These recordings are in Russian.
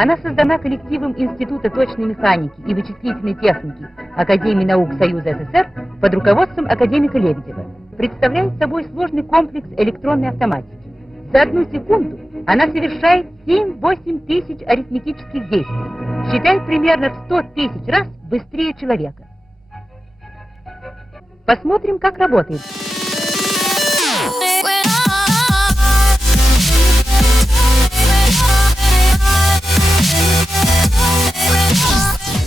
Она создана коллективом Института точной механики и вычислительной техники Академии наук Союза СССР под руководством академика Лебедева. Представляет собой сложный комплекс электронной автоматики. За 1 секунду она совершает 7-8 тысяч арифметических действий, считает примерно в 100 тысяч раз быстрее человека. Посмотрим, как работает.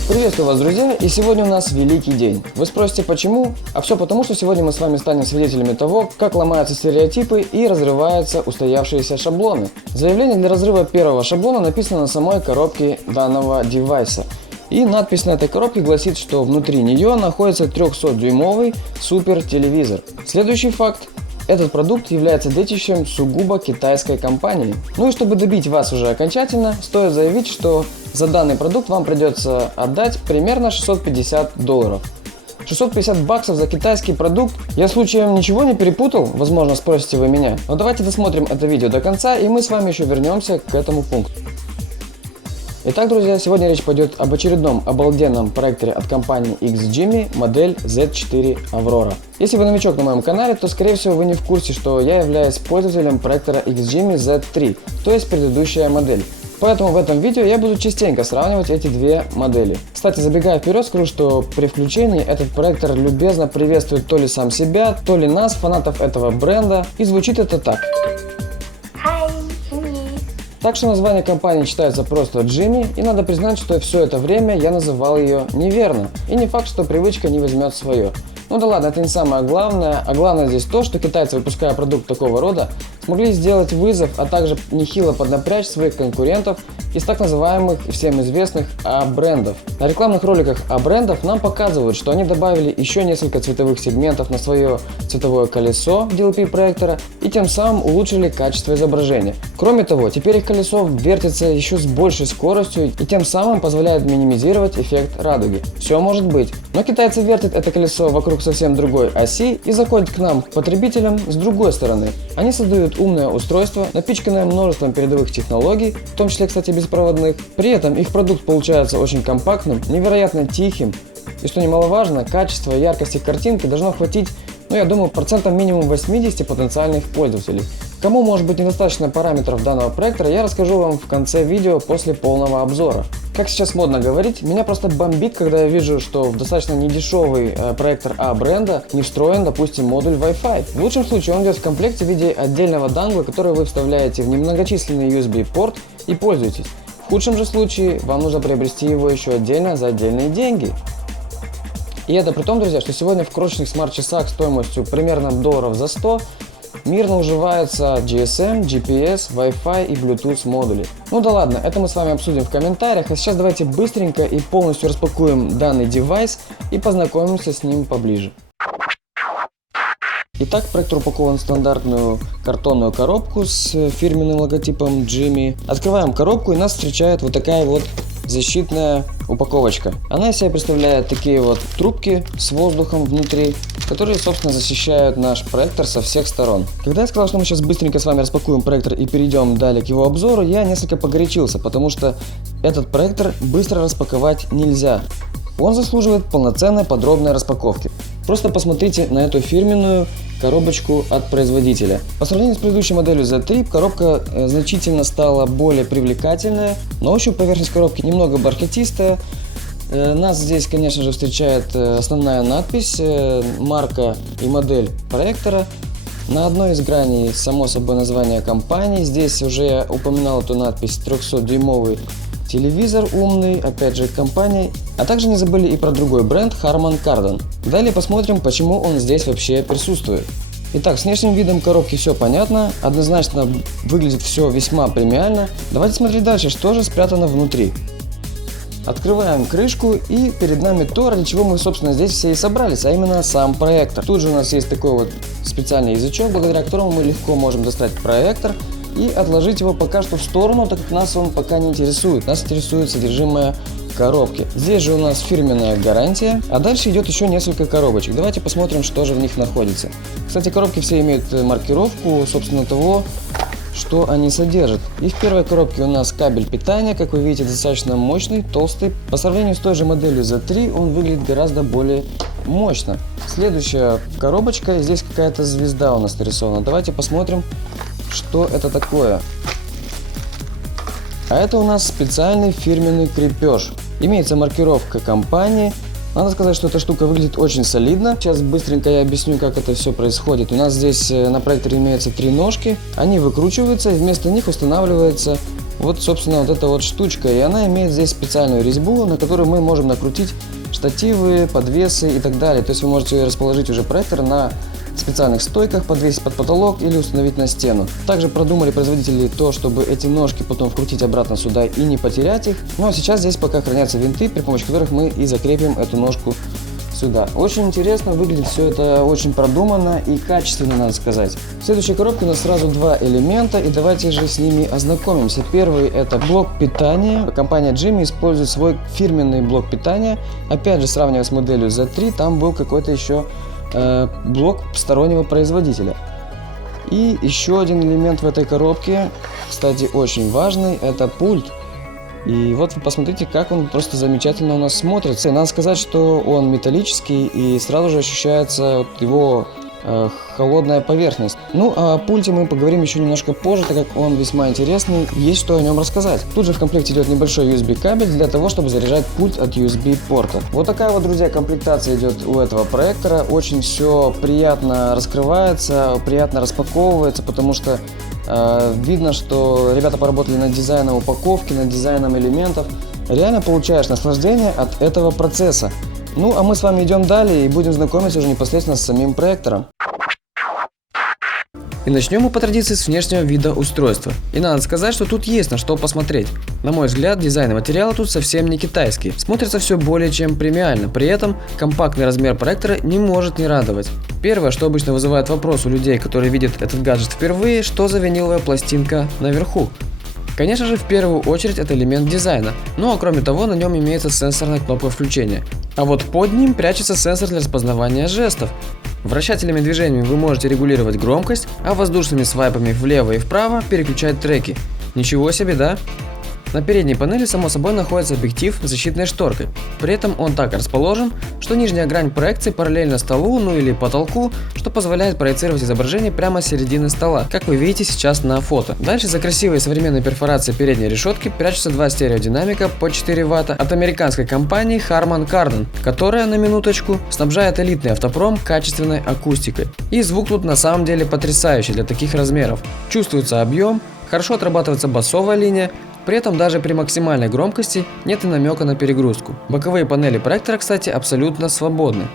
Приветствую вас, друзья, и сегодня у нас великий день. Вы спросите, почему? А все потому, что сегодня мы с вами станем свидетелями того, как ломаются стереотипы и разрываются устоявшиеся шаблоны. Заявление для разрыва первого шаблона написано на самой коробке данного девайса. И надпись на этой коробке гласит, что внутри нее находится 300-дюймовый супертелевизор. Следующий факт. Этот продукт является детищем сугубо китайской компании. Ну и чтобы добить вас уже окончательно, стоит заявить, что за данный продукт вам придется отдать примерно $650. 650 баксов за китайский продукт? Я случаем ничего не перепутал? Возможно, спросите вы меня. Но давайте досмотрим это видео до конца, и мы с вами еще вернемся к этому пункту. Итак, друзья, сегодня речь пойдет об очередном обалденном проекторе от компании XGIMI, модель Z4 Aurora. Если вы новичок на моем канале, то скорее всего вы не в курсе, что я являюсь пользователем проектора XGIMI Z3, то есть предыдущая модель. Поэтому в этом видео я буду частенько сравнивать эти две модели. Кстати, забегая вперед, скажу, что при включении этот проектор любезно приветствует то ли сам себя, то ли нас, фанатов этого бренда, и звучит это так. Так что название компании читается просто Jimmy, и надо признать, что все это время я называл ее неверно. И не факт, что привычка не возьмет свое. Ну да ладно, это не самое главное, а главное здесь то, что китайцы, выпуская продукт такого рода, смогли сделать вызов, а также нехило поднапрячь своих конкурентов из так называемых всем известных А-брендов. На рекламных роликах А-брендов нам показывают, что они добавили еще несколько цветовых сегментов на свое цветовое колесо DLP проектора и тем самым улучшили качество изображения. Кроме того, теперь их колесо вертится еще с большей скоростью и тем самым позволяет минимизировать эффект радуги. Все может быть, но китайцы вертят это колесо вокруг совсем другой оси и заходят к нам, к потребителям, с другой стороны. Они создают умное устройство, напичканное множеством передовых технологий, в том числе, кстати, беспроводных. При этом их продукт получается очень компактным, невероятно тихим, и что немаловажно, качество и яркости картинки должно хватить, я думаю, процентом минимум 80 потенциальных пользователей. Кому может быть недостаточно параметров данного проектора, я расскажу вам в конце видео после полного обзора. Как сейчас модно говорить, меня просто бомбит, когда я вижу, что в достаточно недешевый проектор А-бренда не встроен, допустим, модуль Wi-Fi. В лучшем случае он идет в комплекте в виде отдельного дангла, который вы вставляете в немногочисленный USB-порт и пользуетесь. В худшем же случае вам нужно приобрести его еще отдельно за отдельные деньги. И это при том, друзья, что сегодня в крошечных смарт-часах стоимостью примерно долларов за 100 мирно уживаются GSM, GPS, Wi-Fi и Bluetooth модули. Ну да ладно, это мы с вами обсудим в комментариях, а сейчас давайте быстренько и полностью распакуем данный девайс и познакомимся с ним поближе. Итак, проектор упакован в стандартную картонную коробку с фирменным логотипом Jimmy. Открываем коробку, и нас встречает вот такая вот защитная упаковочка. Она из себя представляет такие вот трубки с воздухом внутри, которые, собственно, защищают наш проектор со всех сторон. Когда я сказал, что мы сейчас быстренько с вами распакуем проектор и перейдем далее к его обзору, я несколько погорячился, потому что этот проектор быстро распаковать нельзя. Он заслуживает полноценной подробной распаковки. Просто посмотрите на эту фирменную коробочку от производителя. По сравнению с предыдущей моделью Z3, коробка значительно стала более привлекательная. На ощупь поверхность коробки немного бархатистая. Нас здесь, конечно же, встречает основная надпись, марка и модель проектора. На одной из граней, само собой, название компании. Здесь уже я упоминал эту надпись, 300-дюймовый телевизор умный, опять же компания. А также не забыли и про другой бренд Harman Kardon. Далее посмотрим, почему он здесь вообще присутствует. Итак, с внешним видом коробки все понятно, однозначно выглядит все весьма премиально. Давайте смотреть дальше, что же спрятано внутри. Открываем крышку, и перед нами то, ради чего мы, собственно, здесь все и собрались, а именно сам проектор. Тут же у нас есть такой вот специальный язычок, благодаря которому мы легко можем достать проектор и отложить его пока что в сторону, так как нас он пока не интересует. Нас интересует содержимое коробки. Здесь же у нас фирменная гарантия, а дальше идет еще несколько коробочек. Давайте посмотрим, что же в них находится. Кстати, коробки все имеют маркировку, собственно, того, что они содержат. И в первой коробке у нас кабель питания, как вы видите, достаточно мощный, толстый. По сравнению с той же моделью Z3 он выглядит гораздо более мощно. Следующая коробочка, здесь какая-то звезда у нас нарисована. Давайте посмотрим, что это такое. А это у нас специальный фирменный крепеж. Имеется маркировка компании. Надо сказать, что эта штука выглядит очень солидно. Сейчас быстренько я объясню, как это все происходит. У нас здесь на проекторе имеется 3 ножки. Они выкручиваются, и вместо них устанавливается вот, собственно, вот эта вот штучка. И она имеет здесь специальную резьбу, на которую мы можем накрутить штативы, подвесы и так далее. То есть вы можете расположить уже проектор на специальных стойках, подвесить под потолок или установить на стену. Также продумали производители то, чтобы эти ножки потом вкрутить обратно сюда и не потерять их. Ну а сейчас здесь пока хранятся винты, при помощи которых мы и закрепим эту ножку сюда. Очень интересно, выглядит все это очень продуманно и качественно, надо сказать. В следующей коробке у нас сразу 2 элемента, и давайте же с ними ознакомимся. Первый — это блок питания. Компания Jimmy использует свой фирменный блок питания. Опять же, сравнивая с моделью Z3, там был какой-то еще блок стороннего производителя. И еще один элемент в этой коробке, кстати, очень важный, это пульт. И вот вы посмотрите, как он просто замечательно у нас смотрится. Надо сказать, что он металлический, и сразу же ощущается его холодная поверхность. Ну, о пульте мы поговорим еще немножко позже, так как он весьма интересный, есть что о нем рассказать. Тут же в комплекте идет небольшой USB кабель для того, чтобы заряжать пульт от USB порта. Вот такая вот, друзья, комплектация идет у этого проектора. Очень все приятно раскрывается, приятно распаковывается, потому что видно, что ребята поработали над дизайном упаковки, над дизайном элементов. Реально получаешь наслаждение от этого процесса. Ну, а мы с вами идем далее и будем знакомиться уже непосредственно с самим проектором. И начнем мы по традиции с внешнего вида устройства. И надо сказать, что тут есть на что посмотреть. На мой взгляд, дизайн и материалы тут совсем не китайские. Смотрится все более чем премиально. При этом компактный размер проектора не может не радовать. Первое, что обычно вызывает вопрос у людей, которые видят этот гаджет впервые, что за виниловая пластинка наверху. Конечно же, в первую очередь это элемент дизайна, ну а кроме того на нем имеется сенсорная кнопка включения. А вот под ним прячется сенсор для распознавания жестов. Вращательными движениями вы можете регулировать громкость, а воздушными свайпами влево и вправо переключать треки. Ничего себе, да? На передней панели, само собой, находится объектив с защитной шторкой. При этом он так расположен, что нижняя грань проекции параллельна столу, ну или потолку, что позволяет проецировать изображение прямо с середины стола, как вы видите сейчас на фото. Дальше за красивой современной перфорацией передней решетки прячутся 2 стереодинамика по 4 Вт от американской компании Harman Kardon, которая, на минуточку, снабжает элитный автопром качественной акустикой. И звук тут на самом деле потрясающий для таких размеров. Чувствуется объем, хорошо отрабатывается басовая линия. При этом даже при максимальной громкости нет и намека на перегрузку. Боковые панели проектора, кстати, абсолютно свободны.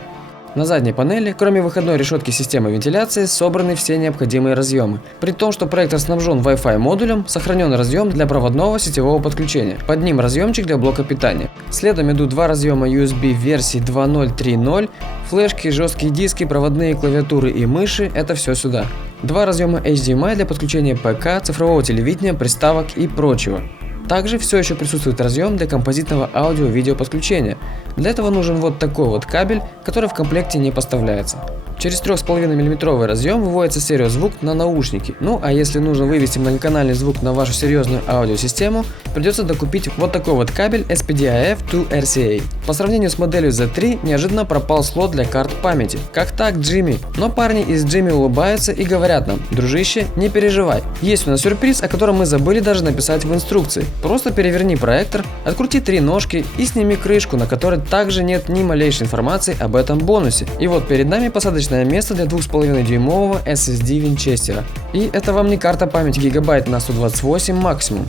На задней панели, кроме выходной решетки системы вентиляции, собраны все необходимые разъемы. При том, что проектор снабжен Wi-Fi модулем, сохранен разъем для проводного сетевого подключения. Под ним разъемчик для блока питания. Следом идут 2 разъема USB версии 2.0, 3.0, флешки, жесткие диски, проводные клавиатуры и мыши – это все сюда. 2 разъема HDMI для подключения ПК, цифрового телевидения, приставок и прочего. Также все еще присутствует разъем для композитного аудио-видео подключения. Для этого нужен вот такой вот кабель, который в комплекте не поставляется. Через 3,5 мм разъем выводится стереозвук на наушники. Ну а если нужно вывести многоканальный звук на вашу серьезную аудиосистему, придется докупить вот такой вот кабель SPDIF to RCA. По сравнению с моделью Z3 неожиданно пропал слот для карт памяти. Как так, Jimmy? Но парни из Jimmy улыбаются и говорят нам: дружище, не переживай. Есть у нас сюрприз, о котором мы забыли даже написать в инструкции. Просто переверни проектор, открути 3 ножки и сними крышку, на которой также нет ни малейшей информации об этом бонусе. И вот перед нами посадочное место для 2,5-дюймового SSD Винчестера. И это вам не карта памяти гигабайт на 128 максимум.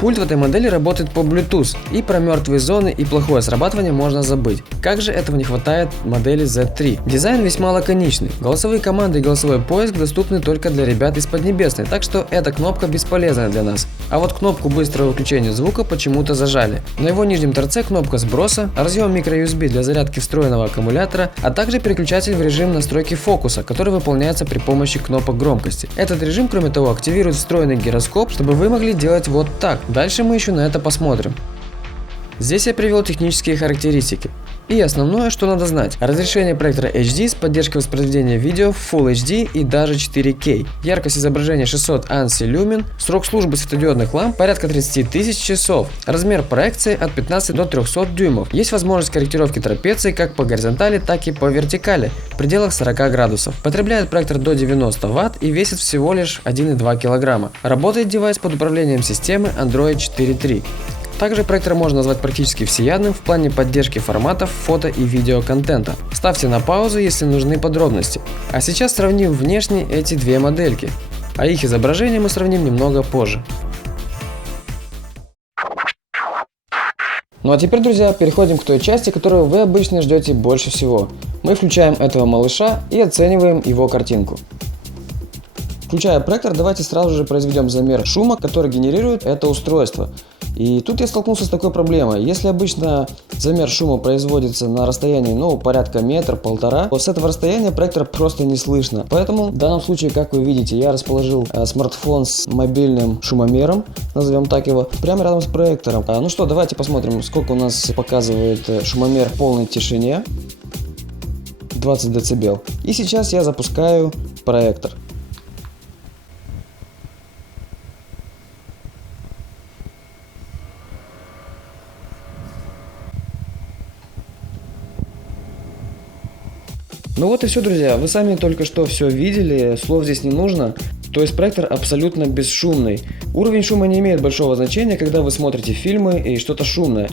Пульт в этой модели работает по Bluetooth, и про мертвые зоны и плохое срабатывание можно забыть. Как же этого не хватает модели Z3? Дизайн весьма лаконичный. Голосовые команды и голосовой поиск доступны только для ребят из Поднебесной, так что эта кнопка бесполезная для нас. А вот кнопку быстрого выключения звука почему-то зажали. На его нижнем торце кнопка сброса, разъем microUSB для зарядки встроенного аккумулятора, а также переключатель в режим настройки фокуса, который выполняется при помощи кнопок громкости. Этот режим, кроме того, активирует встроенный гироскоп, чтобы вы могли делать вот так. Дальше мы еще на это посмотрим. Здесь я привел технические характеристики. И основное, что надо знать. Разрешение проектора HD с поддержкой воспроизведения видео в Full HD и даже 4K. Яркость изображения 600 ANSI люмен. Срок службы светодиодных ламп порядка 30 тысяч часов. Размер проекции от 15 до 300 дюймов. Есть возможность корректировки трапеции как по горизонтали, так и по вертикали в пределах 40 градусов. Потребляет проектор до 90 Вт и весит всего лишь 1,2 кг. Работает девайс под управлением системы Android 4.3. Также проектор можно назвать практически всеядным в плане поддержки форматов фото и видео контента. Ставьте на паузу, если нужны подробности. А сейчас сравним внешне эти две модельки, а их изображение мы сравним немного позже. Ну а теперь, друзья, переходим к той части, которую вы обычно ждете больше всего. Мы включаем этого малыша и оцениваем его картинку. Включая проектор, давайте сразу же произведем замер шума, который генерирует это устройство. И тут я столкнулся с такой проблемой. Если обычно замер шума производится на расстоянии, порядка метра-полтора, то с этого расстояния проектор просто не слышно. Поэтому в данном случае, как вы видите, я расположил смартфон с мобильным шумомером, назовем так его, прямо рядом с проектором. Ну что, давайте посмотрим, сколько у нас показывает шумомер в полной тишине. 20 дБ. И сейчас я запускаю проектор. Ну вот и все, друзья, вы сами только что все видели, слов здесь не нужно. То есть проектор абсолютно бесшумный. Уровень шума не имеет большого значения, когда вы смотрите фильмы и что-то шумное.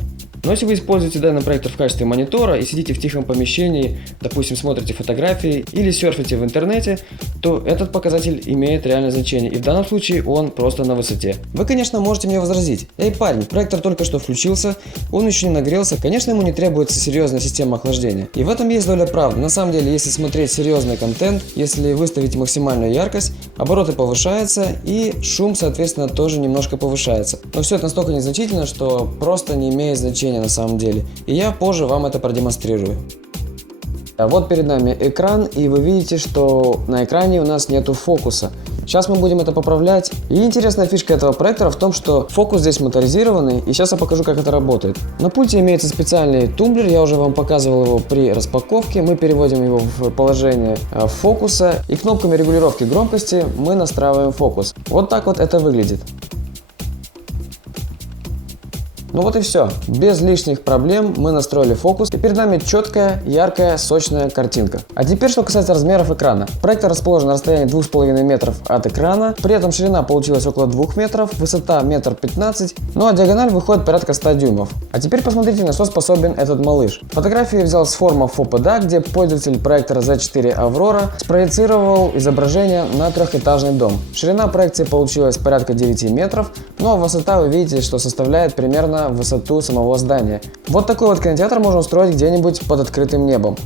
Но если вы используете данный проектор в качестве монитора и сидите в тихом помещении, допустим, смотрите фотографии или серфите в интернете, то этот показатель имеет реальное значение, и в данном случае он просто на высоте. Вы, конечно, можете мне возразить: эй, парень, проектор только что включился, он еще не нагрелся, конечно, ему не требуется серьезная система охлаждения. И в этом есть доля правды. На самом деле, если смотреть серьезный контент, если выставить максимальную яркость, обороты повышаются и шум, соответственно, тоже немножко повышается. Но все это настолько незначительно, что просто не имеет значения на самом деле. И я позже вам это продемонстрирую. А вот перед нами экран, и вы видите, что на экране у нас нету фокуса. Сейчас мы будем это поправлять. И интересная фишка этого проектора в том, что фокус здесь моторизированный, и сейчас я покажу, как это работает. На пульте имеется специальный тумблер, я уже вам показывал его при распаковке. Мы переводим его в положение фокуса, и кнопками регулировки громкости мы настраиваем фокус. Вот так вот это выглядит. Ну вот и все. Без лишних проблем мы настроили фокус, и перед нами четкая, яркая, сочная картинка. А теперь, что касается размеров экрана. Проектор расположен на расстоянии 2,5 метров от экрана, при этом ширина получилась около 2 метров, высота 1,15 м, ну а диагональ выходит порядка 100 дюймов. А теперь посмотрите, на что способен этот малыш. Фотографию я взял с форума FOPDA, где пользователь проектора Z4 Aurora спроецировал изображение на трехэтажный дом. Ширина проекции получилась порядка 9 метров, ну а высота вы видите, что составляет примерно высоту самого здания. Вот такой вот кинотеатр можно устроить где-нибудь под открытым небом.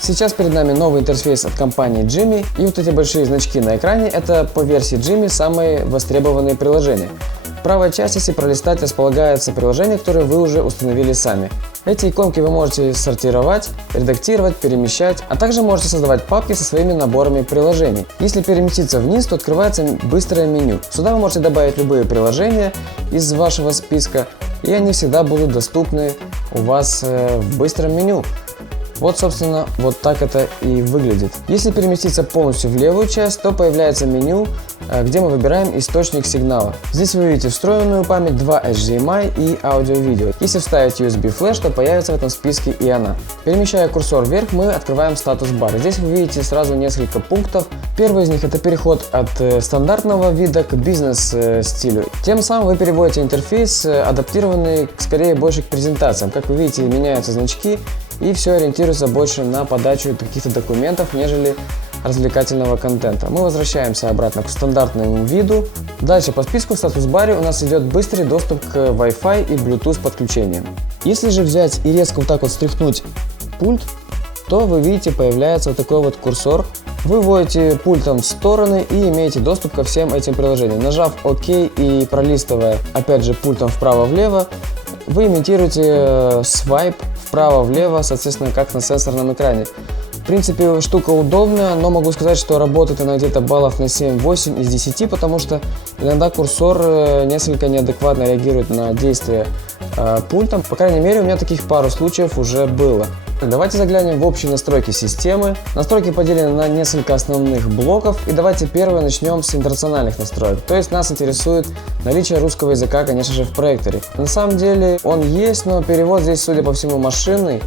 Сейчас перед нами новый интерфейс от компании Jimmy, и вот эти большие значки на экране — это по версии Jimmy самые востребованные приложения. В правой части, если пролистать, располагается приложение, которое вы уже установили сами. Эти иконки вы можете сортировать, редактировать, перемещать, а также можете создавать папки со своими наборами приложений. Если переместиться вниз, то открывается быстрое меню. Сюда вы можете добавить любые приложения из вашего списка, и они всегда будут доступны у вас в быстром меню. Вот, собственно, вот так это и выглядит. Если переместиться полностью в левую часть, то появляется меню, где мы выбираем источник сигнала. Здесь вы видите встроенную память, 2 HDMI и аудио-видео. Если вставить USB флеш, то появится в этом списке и она. Перемещая курсор вверх, мы открываем статус-бар. Здесь вы видите сразу несколько пунктов. Первый из них — это переход от стандартного вида к бизнес-стилю. Тем самым вы переводите интерфейс, адаптированный скорее больше к презентациям. Как вы видите, меняются значки, и все ориентируется больше на подачу каких-то документов, нежели развлекательного контента. Мы возвращаемся обратно к стандартному виду. Дальше по списку в статус-баре у нас идет быстрый доступ к Wi-Fi и Bluetooth подключениям. Если же взять и резко вот так вот стряхнуть пульт, то вы видите, появляется вот такой вот курсор. Вы вводите пультом в стороны и имеете доступ ко всем этим приложениям. Нажав ОК и пролистывая опять же пультом вправо-влево, вы имитируете свайп вправо-влево, соответственно, как на сенсорном экране. В принципе, штука удобная, но могу сказать, что работает она где-то баллов на 7-8 из 10, потому что иногда курсор несколько неадекватно реагирует на действия пультом. По крайней мере, у меня таких пару случаев уже было. Давайте заглянем в общие настройки системы. Настройки поделены на несколько основных блоков. И давайте первое начнем с интернациональных настроек. То есть нас интересует наличие русского языка, конечно же, в проекторе. На самом деле он есть, но перевод здесь, судя по всему, машинный.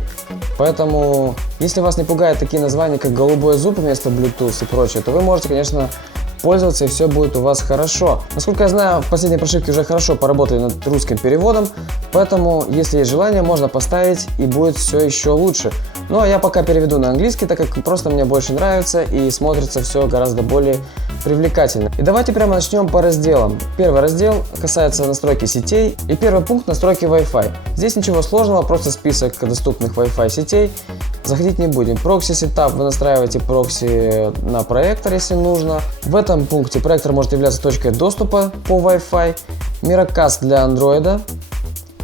Поэтому, если вас не пугают такие названия, как «голубой зуб» вместо Bluetooth и прочее, то вы можете, конечно, пользоваться, и все будет у вас хорошо. Насколько я знаю, в последней прошивке уже хорошо поработали над русским переводом, поэтому, если есть желание, можно поставить, и будет все еще лучше. Ну а я пока переведу на английский, так как просто мне больше нравится и смотрится все гораздо более привлекательно. И давайте прямо начнем по разделам. Первый раздел касается настройки сетей, и первый пункт — настройки Wi-Fi. Здесь ничего сложного, просто список доступных Wi-Fi сетей. Заходить не будем. Прокси сетап: вы настраиваете прокси на проектор, если нужно. В этом пункте проектор может являться точкой доступа по Wi-Fi. Miracast для Android.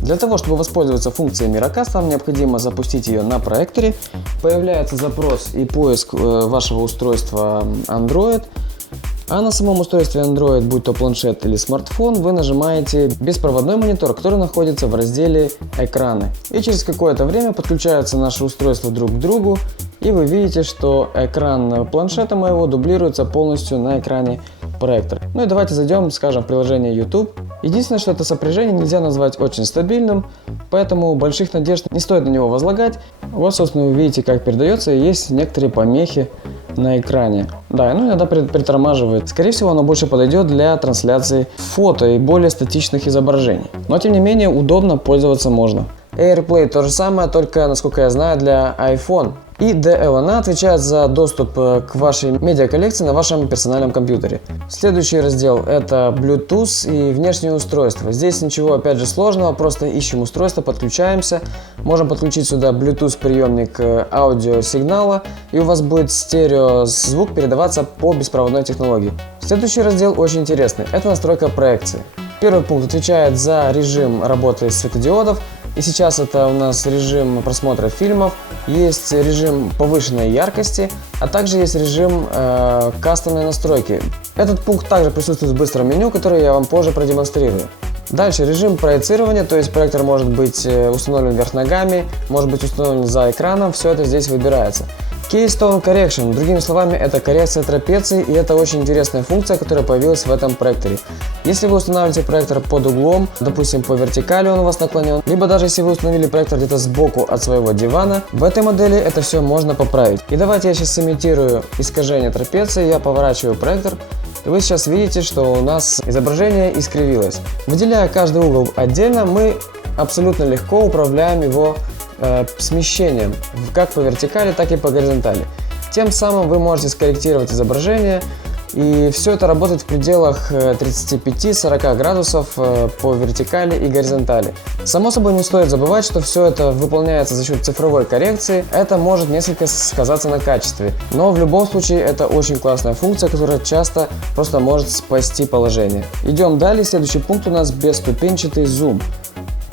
Для того, чтобы воспользоваться функцией Miracast, вам необходимо запустить ее на проекторе. Появляется запрос и поиск вашего устройства Android. А на самом устройстве Android, будь то планшет или смартфон, вы нажимаете беспроводной монитор, который находится в разделе «Экраны». И через какое-то время подключаются наши устройства друг к другу, и вы видите, что экран планшета моего дублируется полностью на экране проектора. Ну и давайте зайдем, скажем, в приложение YouTube. Единственное, что это сопряжение нельзя назвать очень стабильным, поэтому больших надежд не стоит на него возлагать. Вот, собственно, вы видите, как передается, и есть некоторые помехи на экране. Да, ну иногда притормаживает. Скорее всего, оно больше подойдет для трансляции фото и более статичных изображений. Но, тем не менее, удобно пользоваться можно. AirPlay то же самое, только, насколько я знаю, для iPhone. И DLNA отвечает за доступ к вашей медиаколлекции на вашем персональном компьютере. Следующий раздел — это Bluetooth и внешние устройства. Здесь ничего, опять же, сложного, просто ищем устройство, подключаемся. Можем подключить сюда Bluetooth приемник аудиосигнала, и у вас будет стереозвук передаваться по беспроводной технологии. Следующий раздел очень интересный — это настройка проекции. Первый пункт отвечает за режим работы светодиодов. И сейчас это у нас режим просмотра фильмов, есть режим повышенной яркости, а также есть режим кастомной настройки. Этот пункт также присутствует в быстром меню, который я вам позже продемонстрирую. Дальше режим проецирования, то есть проектор может быть установлен вверх ногами, может быть установлен за экраном, все это здесь выбирается. Keystone Correction, другими словами, это коррекция трапеции, и это очень интересная функция, которая появилась в этом проекторе. Если вы устанавливаете проектор под углом, допустим, по вертикали он у вас наклонен, либо даже если вы установили проектор где-то сбоку от своего дивана, в этой модели это все можно поправить. И давайте я сейчас сымитирую искажение трапеции, я поворачиваю проектор, и вы сейчас видите, что у нас изображение искривилось. Выделяя каждый угол отдельно, мы абсолютно легко управляем его смещением, как по вертикали, так и по горизонтали. Тем самым вы можете скорректировать изображение, и все это работает в пределах 35-40 градусов по вертикали и горизонтали. Само собой, не стоит забывать, что все это выполняется за счет цифровой коррекции. Это может несколько сказаться на качестве, но в любом случае это очень классная функция, которая часто просто может спасти положение. Идем далее. Следующий пункт у нас бесступенчатый зум.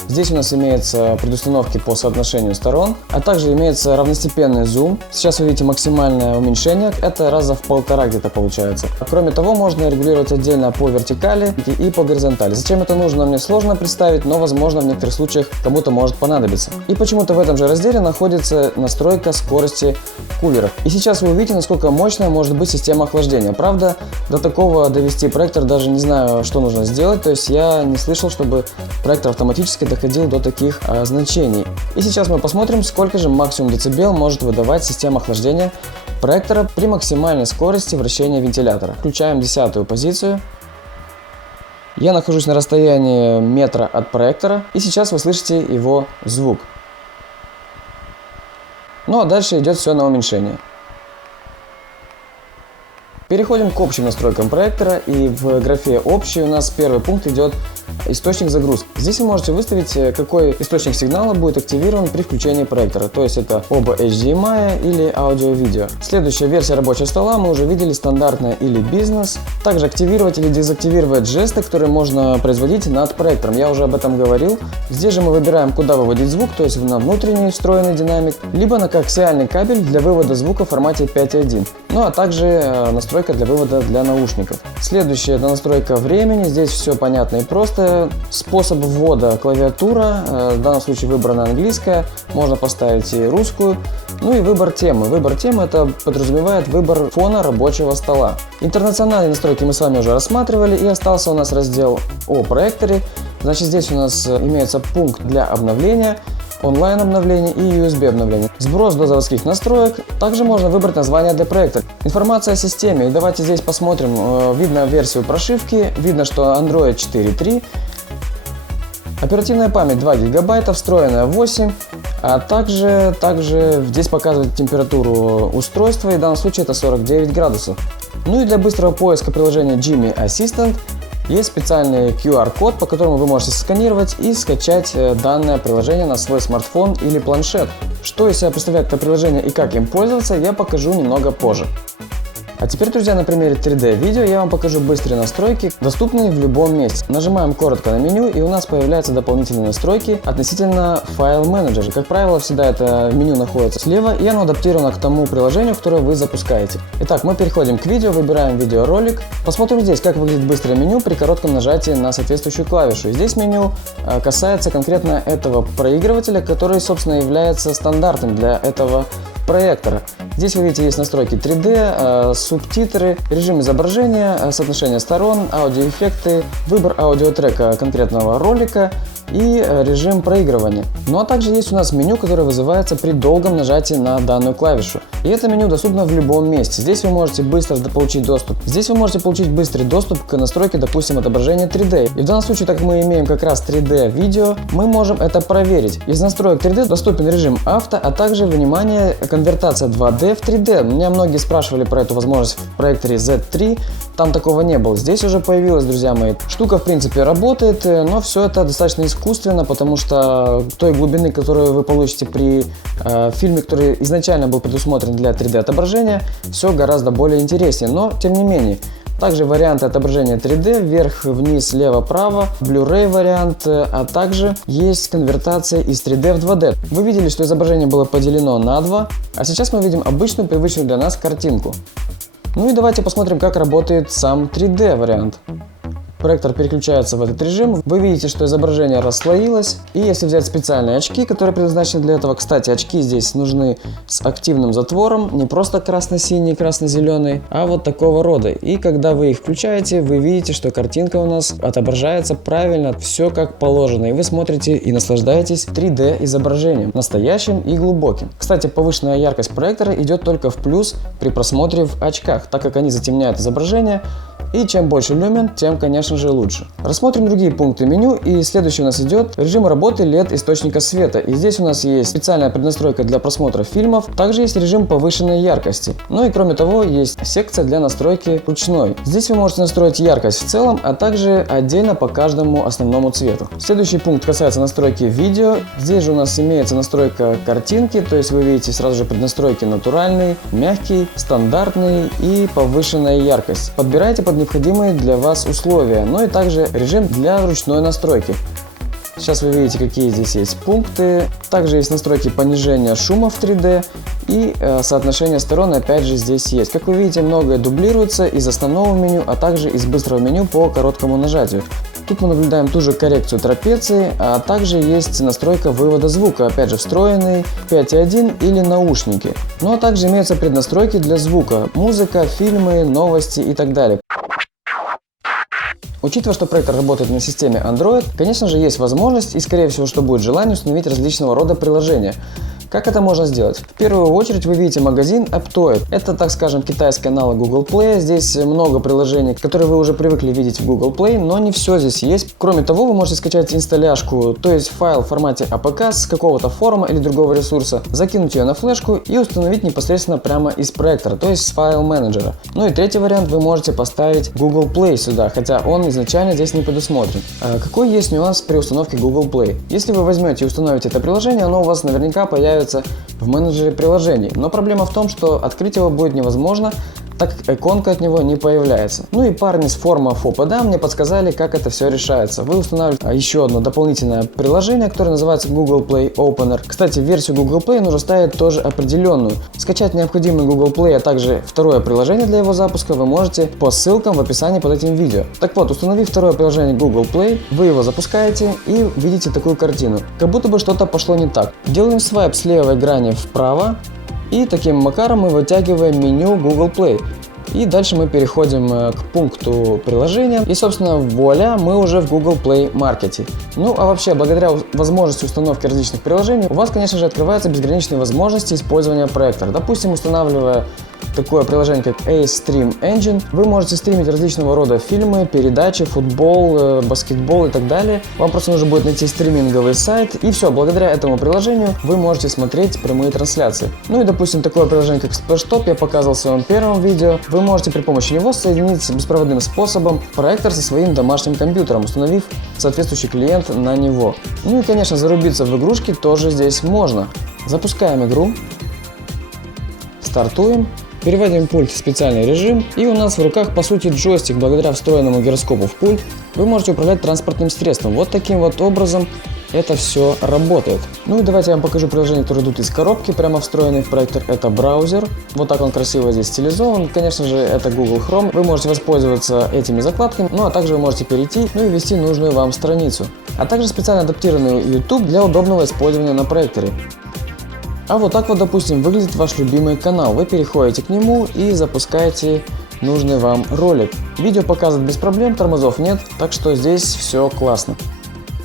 Здесь у нас имеются предустановки по соотношению сторон, а также имеется равностепенный зум. Сейчас вы видите максимальное уменьшение, это раза в 1,5 где-то получается. Кроме того, можно регулировать отдельно по вертикали и по горизонтали. Зачем это нужно, мне сложно представить, но возможно в некоторых случаях кому-то может понадобиться. И почему-то в этом же разделе находится настройка скорости кулеров. И сейчас вы увидите, насколько мощная может быть система охлаждения. Правда, до такого довести проектор даже не знаю, что нужно сделать, то есть я не слышал, чтобы проектор автоматически доходил до таких значений. И сейчас мы посмотрим, сколько же максимум децибел может выдавать система охлаждения проектора при максимальной скорости вращения вентилятора. Включаем 10-ю позицию. Я нахожусь на расстоянии метра от проектора, и сейчас вы слышите его звук. Ну а дальше идет все на уменьшение. Переходим к общим настройкам проектора, и в графе «Общий» у нас первый пункт идет источник загрузки. Здесь вы можете выставить, какой источник сигнала будет активирован при включении проектора, то есть это оба HDMI или аудио-видео. Следующая версия рабочего стола мы уже видели, стандартная или бизнес. Также активировать или дезактивировать жесты, которые можно производить над проектором, я уже об этом говорил. Здесь же мы выбираем, куда выводить звук, то есть на внутренний встроенный динамик, либо на коаксиальный кабель для вывода звука в формате 5.1, ну а также настройка для вывода для наушников. Следующая — это настройка времени. Здесь все понятно и просто. Способ ввода: клавиатура, в данном случае выбрана английская, можно поставить и русскую. Ну и выбор темы. Выбор темы — это подразумевает выбор фона рабочего стола. Интернациональные настройки мы с вами уже рассматривали, и остался у нас раздел о проекторе. Значит, здесь у нас имеется пункт для обновления, онлайн обновления и USB обновления. Сброс до заводских настроек. Также можно выбрать название для проекта. Информация о системе. И давайте здесь посмотрим. Видно версию прошивки. Видно, что Android 4.3. Оперативная память 2 гигабайта, встроенная 8. А также здесь показывает температуру устройства. И в данном случае это 49 градусов. Ну и для быстрого поиска приложения Jimmy Assistant есть специальный QR-код, по которому вы можете сканировать и скачать данное приложение на свой смартфон или планшет. Что из себя представляет это приложение и как им пользоваться, я покажу немного позже. А теперь, друзья, на примере 3D видео я вам покажу быстрые настройки, доступные в любом месте. Нажимаем коротко на меню, и у нас появляются дополнительные настройки относительно файл менеджера. Как правило, всегда это меню находится слева, и оно адаптировано к тому приложению, которое вы запускаете. Итак, мы переходим к видео, выбираем видеоролик. Посмотрим здесь, как выглядит быстрое меню при коротком нажатии на соответствующую клавишу. И здесь меню касается конкретно этого проигрывателя, который, собственно, является стандартным для этого проектора. Здесь вы видите, есть настройки 3D, субтитры, режим изображения, соотношение сторон, аудиоэффекты, выбор аудиотрека конкретного ролика и режим проигрывания. Ну а также есть у нас меню, которое вызывается при долгом нажатии на данную клавишу. И это меню доступно в любом месте. Здесь вы можете быстро получить доступ. Здесь вы можете получить быстрый доступ к настройке, допустим, отображения 3D. И в данном случае, так как мы имеем как раз 3D видео, мы можем это проверить. Из настроек 3D доступен режим авто, а также, внимание, конвертация 2D в 3D. Меня многие спрашивали про эту возможность в проекторе Z3. Там такого не было. Здесь уже появилась, друзья мои. Штука, в принципе, работает, но все это достаточно искусственно, потому что той глубины, которую вы получите при фильме, который изначально был предусмотрен для 3D отображения, все гораздо более интереснее. Но, тем не менее, также варианты отображения 3D, вверх, вниз, слева, право, Blu-ray вариант, а также есть конвертация из 3D в 2D. Вы видели, что изображение было поделено на 2, а сейчас мы видим обычную, привычную для нас картинку. Ну и давайте посмотрим, как работает сам 3D вариант. Проектор переключается в этот режим. Вы видите, что изображение расслоилось. И если взять специальные очки, которые предназначены для этого, кстати, очки здесь нужны с активным затвором, не просто красно-синий, красно-зеленый, а вот такого рода. И когда вы их включаете, вы видите, что картинка у нас отображается правильно, все как положено. И вы смотрите и наслаждаетесь 3D изображением, настоящим и глубоким. Кстати, повышенная яркость проектора идет только в плюс при просмотре в очках, так как они затемняют изображение. И чем больше люмен, тем, конечно же, лучше. Рассмотрим другие пункты меню, и следующий у нас идет режим работы LED источника света. И здесь у нас есть специальная преднастройка для просмотра фильмов, также есть режим повышенной яркости. Ну и кроме того, есть секция для настройки ручной. Здесь вы можете настроить яркость в целом, а также отдельно по каждому основному цвету. Следующий пункт касается настройки видео. Здесь же у нас имеется настройка картинки, то есть вы видите сразу же преднастройки натуральный, мягкий, стандартный и повышенная яркость. Подбирайте под необходимые для вас условия, но и также режим для ручной настройки. Сейчас вы видите, какие здесь есть пункты. Также есть настройки понижения шума в 3D и соотношение сторон опять же здесь есть. Как вы видите, многое дублируется из основного меню, а также из быстрого меню по короткому нажатию. Тут мы наблюдаем ту же коррекцию трапеции, а также есть настройка вывода звука, опять же встроенный 5.1 или наушники. Ну а также имеются преднастройки для звука, музыка, фильмы, новости и так далее. Учитывая, что проектор работает на системе Android, конечно же есть возможность и скорее всего, что будет желание установить различного рода приложения. Как это можно сделать? В первую очередь вы видите магазин Aptoide. Это, так скажем, китайский аналог Google Play. Здесь много приложений, которые вы уже привыкли видеть в Google Play, но не все здесь есть. Кроме того, вы можете скачать инсталляшку, то есть файл в формате APK с какого-то форума или другого ресурса, закинуть ее на флешку и установить непосредственно прямо из проектора, то есть с файл менеджера. Ну и третий вариант, вы можете поставить Google Play сюда, хотя он изначально здесь не предусмотрен. Какой есть нюанс при установке Google Play? Если вы возьмете и установите это приложение, оно у вас наверняка появится в менеджере приложений, но проблема в том, что открыть его будет невозможно, так как иконка от него не появляется. Ну и парни с форума FOPA мне подсказали, как это все решается. Вы устанавливаете еще одно дополнительное приложение, которое называется Google Play Opener. Кстати, версию Google Play нужно ставить тоже определенную. Скачать необходимый Google Play, а также второе приложение для его запуска вы можете по ссылкам в описании под этим видео. Так вот, установив второе приложение Google Play, вы его запускаете и видите такую картину. Как будто бы что-то пошло не так. Делаем свайп с левой грани вправо и таким макаром мы вытягиваем меню Google Play. И дальше мы переходим к пункту приложения. И, собственно, вуаля, мы уже в Google Play Market. Ну, а вообще, благодаря возможности установки различных приложений, у вас, конечно же, открываются безграничные возможности использования проектора. Допустим, устанавливая такое приложение, как Ace Stream Engine, вы можете стримить различного рода фильмы, передачи, футбол, баскетбол и так далее. Вам просто нужно будет найти стриминговый сайт, и все, благодаря этому приложению вы можете смотреть прямые трансляции. Ну и, допустим, такое приложение, как Splashtop, я показывал в своем первом видео. Вы можете при помощи него соединить беспроводным способом проектор со своим домашним компьютером, установив соответствующий клиент на него. Ну и, конечно, зарубиться в игрушки тоже здесь можно. Запускаем игру, стартуем. Переводим пульт в специальный режим, и у нас в руках по сути джойстик. Благодаря встроенному гироскопу в пульт вы можете управлять транспортным средством. Вот таким вот образом это все работает. Ну и давайте я вам покажу приложения, которые идут из коробки, прямо встроенные в проектор. Это браузер, вот так он красиво здесь стилизован. Конечно же, это Google Chrome. Вы можете воспользоваться этими закладками, ну а также вы можете перейти, ну и ввести нужную вам страницу. А также специально адаптированный YouTube для удобного использования на проекторе. А вот так вот, допустим, выглядит ваш любимый канал. Вы переходите к нему и запускаете нужный вам ролик. Видео показывает без проблем, тормозов нет, так что здесь все классно.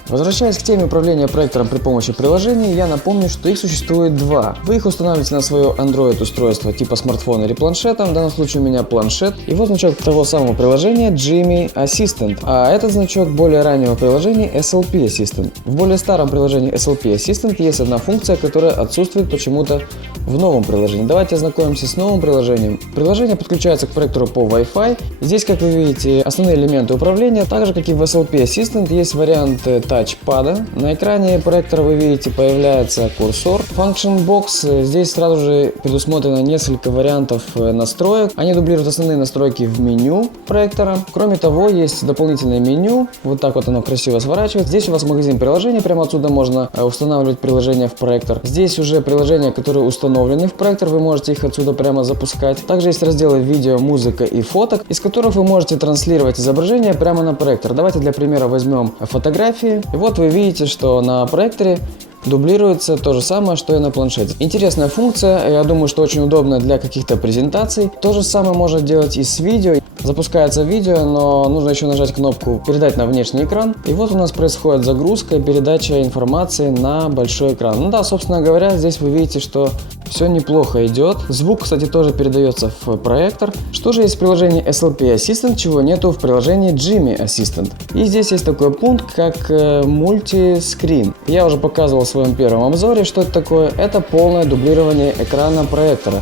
Возвращаясь к теме управления проектором при помощи приложений, я напомню, что их существует два. Вы их устанавливаете на свое Android устройство типа смартфона или планшета, в данном случае у меня планшет. И вот значок того самого приложения Jimmy Assistant, а этот значок более раннего приложения SLP Assistant. В более старом приложении SLP Assistant есть одна функция, которая отсутствует почему-то в новом приложении. Давайте ознакомимся с новым приложением. Приложение подключается к проектору по Wi-Fi. Здесь, как вы видите, основные элементы управления, так же как и в SLP Assistant, есть вариант тачпада. На экране проектора вы видите появляется курсор. Function Box. Здесь сразу же предусмотрено несколько вариантов настроек. Они дублируют основные настройки в меню проектора. Кроме того, есть дополнительное меню. Вот так вот оно красиво сворачивается. Здесь у вас магазин приложений. Прямо отсюда можно устанавливать приложения в проектор. Здесь уже приложения, которые установлены в проектор. Вы можете их отсюда прямо запускать. Также есть разделы видео, музыка и фоток, из которых вы можете транслировать изображение прямо на проектор. Давайте для примера возьмем фотографии. И вот вы видите, что на проекторе дублируется то же самое, что и на планшете. Интересная функция, я думаю, что очень удобная для каких-то презентаций. То же самое можно делать и с видео. Запускается видео, но нужно еще нажать кнопку «Передать на внешний экран». И вот у нас происходит загрузка и передача информации на большой экран. Ну да, собственно говоря, здесь вы видите, что все неплохо идет. Звук, кстати, тоже передается в проектор. Что же есть в приложении SLP Assistant, чего нету в приложении Jimmy Assistant? И здесь есть такой пункт, как мультискрин. Я уже показывал в своем первом обзоре, что это такое. Это полное дублирование экрана проектора.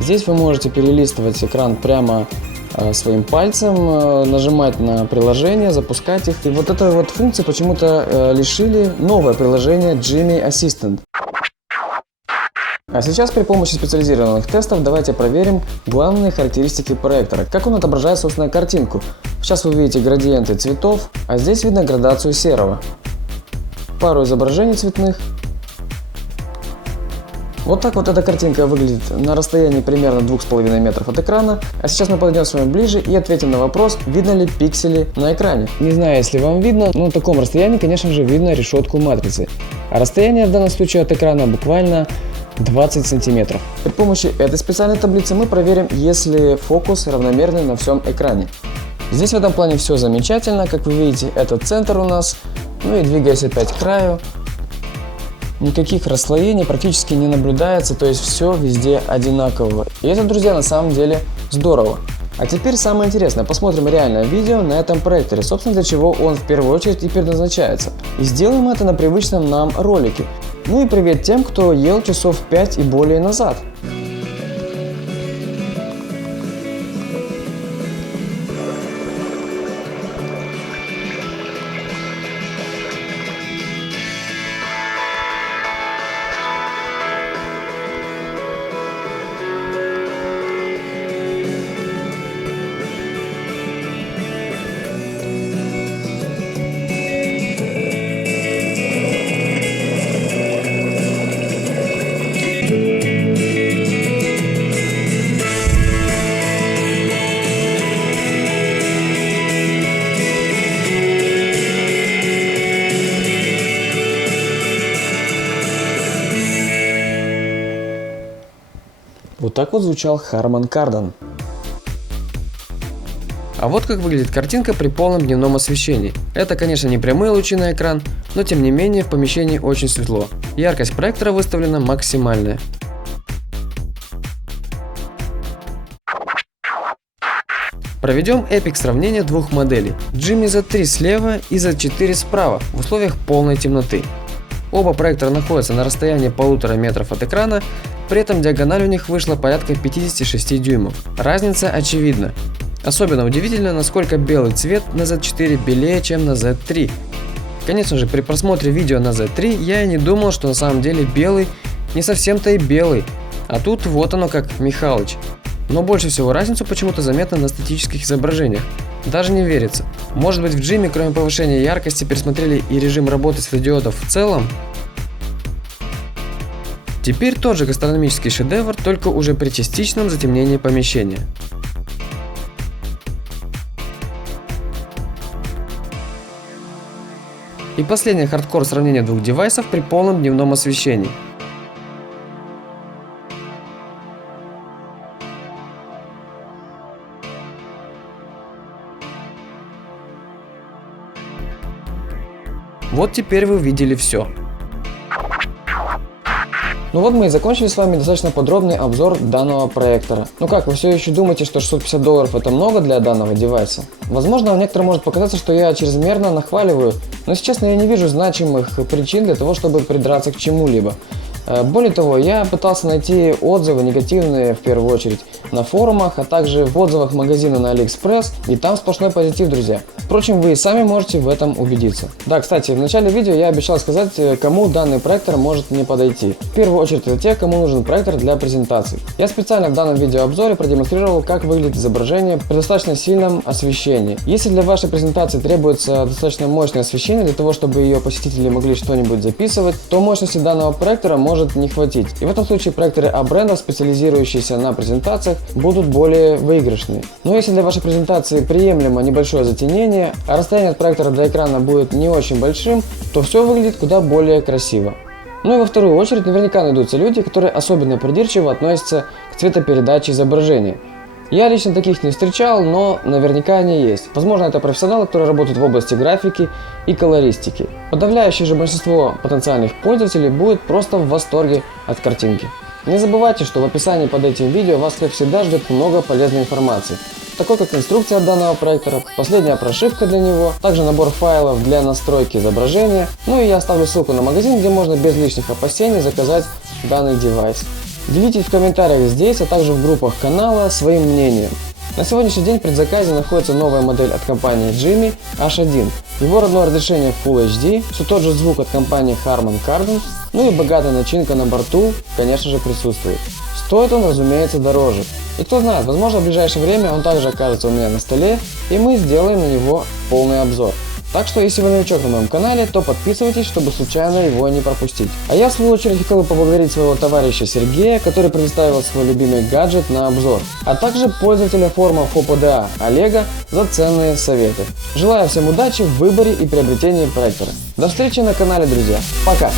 Здесь вы можете перелистывать экран прямо своим пальцем, нажимать на приложение, запускать их. И вот этой вот функции почему-то лишили новое приложение Jimmy Assistant. А сейчас при помощи специализированных тестов давайте проверим главные характеристики проектора. Как он отображает, собственно, картинку. Сейчас вы видите градиенты цветов, а здесь видно градацию серого. Пару изображений цветных. Вот так вот эта картинка выглядит на расстоянии примерно 2,5 метров от экрана. А сейчас мы подойдем с вами ближе и ответим на вопрос, видно ли пиксели на экране. Не знаю, если вам видно, но на таком расстоянии, конечно же, видно решетку матрицы. А расстояние в данном случае от экрана буквально 20 сантиметров. При помощи этой специальной таблицы мы проверим, если фокус равномерный на всем экране. Здесь в этом плане все замечательно. Как вы видите, это центр у нас. Ну и двигаясь опять к краю, никаких расслоений практически не наблюдается, то есть все везде одинаково. И это, друзья, на самом деле здорово. А теперь самое интересное, посмотрим реальное видео на этом проекторе, собственно, для чего он в первую очередь и предназначается. И сделаем это на привычном нам ролике. Ну и привет тем, кто ел часов 5 и более назад. Вот так вот звучал Harman Kardon. А вот как выглядит картинка при полном дневном освещении. Это, конечно, не прямые лучи на экран, но тем не менее в помещении очень светло. Яркость проектора выставлена максимальная. Проведем эпик сравнения двух моделей. Jimmy Z3 слева и Z4 справа в условиях полной темноты. Оба проектора находятся на расстоянии 1,5 метров от экрана, при этом диагональ у них вышла порядка 56 дюймов. Разница очевидна. Особенно удивительно, насколько белый цвет на Z4 белее, чем на Z3. Конечно же, при просмотре видео на Z3 я и не думал, что на самом деле белый не совсем-то и белый, а тут вот оно как Михалыч. Но больше всего разницу почему-то заметно на статических изображениях. Даже не верится. Может быть, в Jimmy, кроме повышения яркости, пересмотрели и режим работы светодиодов в целом? Теперь тот же гастрономический шедевр, только уже при частичном затемнении помещения. И последний хардкор сравнения двух девайсов при полном дневном освещении. Вот теперь вы увидели все. Ну вот мы и закончили с вами достаточно подробный обзор данного проектора. Ну как, вы все еще думаете, что $650 это много для данного девайса? Возможно, некоторым может показаться, что я чрезмерно нахваливаю, но если честно, я не вижу значимых причин для того, чтобы придраться к чему-либо. Более того, я пытался найти отзывы негативные в первую очередь на форумах, а также в отзывах магазина на AliExpress, и там сплошной позитив, друзья. Впрочем, вы и сами можете в этом убедиться. Да, кстати, в начале видео я обещал сказать, кому данный проектор может не подойти. В первую очередь это те, кому нужен проектор для презентаций. Я специально в данном видеообзоре продемонстрировал, как выглядит изображение при достаточно сильном освещении. Если для вашей презентации требуется достаточно мощное освещение для того, чтобы ее посетители могли что-нибудь записывать, то мощности данного проектора может не хватить. И в этом случае проекторы А-брендов, специализирующиеся на презентациях, будут более выигрышные. Но если для вашей презентации приемлемо небольшое затемнение, а расстояние от проектора до экрана будет не очень большим, то все выглядит куда более красиво. Ну и во вторую очередь наверняка найдутся люди, которые особенно придирчиво относятся к цветопередаче изображения. Я лично таких не встречал, но наверняка они есть. Возможно, это профессионалы, которые работают в области графики и колористики. Подавляющее же большинство потенциальных пользователей будет просто в восторге от картинки. Не забывайте, что в описании под этим видео вас, как всегда, ждет много полезной информации, такой как инструкция данного проектора, последняя прошивка для него, также набор файлов для настройки изображения, ну и я оставлю ссылку на магазин, где можно без лишних опасений заказать данный девайс. Делитесь в комментариях здесь, а также в группах канала своим мнением. На сегодняшний день в предзаказе находится новая модель от компании Jimmy H1. Его родное разрешение Full HD, все тот же звук от компании Harman Kardon, ну и богатая начинка на борту, конечно же, присутствует. Стоит он, разумеется, дороже. И кто знает, возможно, в ближайшее время он также окажется у меня на столе, и мы сделаем на него полный обзор. Так что, если вы новичок на моем канале, то подписывайтесь, чтобы случайно его не пропустить. А я, в свою очередь, хотел бы поблагодарить своего товарища Сергея, который предоставил свой любимый гаджет на обзор, а также пользователя форума FOPDA Олега за ценные советы. Желаю всем удачи в выборе и приобретении проектора. До встречи на канале, друзья. Пока!